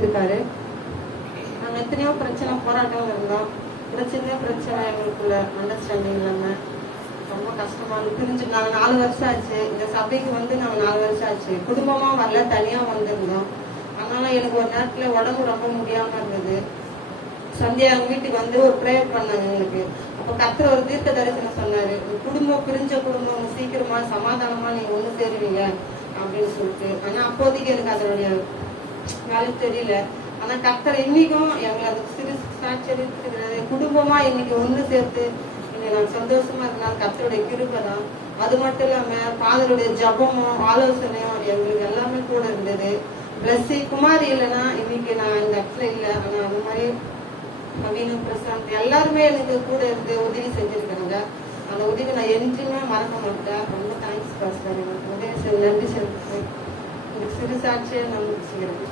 இருக்காரு. நாங்கள் எத்தனையோ பிரச்சனை போராட்டம் இருந்தோம். சின்ன பிரச்சனை எங்களுக்குள்ள அண்டர்ஸ்டாண்டிங் இல்லாம ரொம்ப கஷ்டமா பிரிஞ்சு நாங்கள் 4 வருஷம் ஆச்சு. இந்த சபைக்கு வந்து நாங்கள் 4 வருஷம் ஆச்சு. குடும்பமா வரல, தனியா வந்திருந்தோம். அதனால எனக்கு ஒரு நேரத்துல உடம்பு ரொம்ப முடியாம இருந்தது. சந்தியா எங்க வீட்டுக்கு வந்து ஒரு ப்ரேயர் பண்ணாங்க எங்களுக்கு. அப்ப கர்த்தர் ஒரு தீர்க்க தரிசனம் சொன்னாரு, குடும்பம் பிரிஞ்ச குடும்பம் சீக்கிரமா சமாதானமா நீங்க ஒண்ணு சேருவீங்க அப்படின்னு சொல்லிட்டு. ஆனா அப்போதைக்கு எனக்கு அதனுடைய வேலை தெரியல. ஆனா கர்த்தர் இன்னைக்கும் எங்களை அதுக்கு சிறு சாட்சி குடும்பமா இன்னைக்கு ஒண்ணு சேர்த்து இன்னைக்கு நான் சந்தோஷமா இருந்தாலும் கர்த்தருடைய கிருபை தான். அது மட்டும் இல்லாம ஃபாதருடைய ஜபமும் ஆலோசனையும் எங்களுக்கு எல்லாமே கூட இருந்தது. பிளஸ்ஸி குமாரி இல்லைன்னா இன்னைக்கு நான் இந்த இடத்துல இல்லை. ஆனா அது மாதிரி நவீன பிரசாந்த் எல்லாருமே எனக்கு கூட இருந்து உதவி செஞ்சிருக்காங்க. அந்த உதவி நான் என்றுமே மறக்க மாட்டேன். ரொம்ப தேங்க்ஸ் பாஸ்டர். எனக்கு உதவி நன்றி செலுத்து. சிறு சாட்சியை நான் முடிச்சுக்கிறேன்.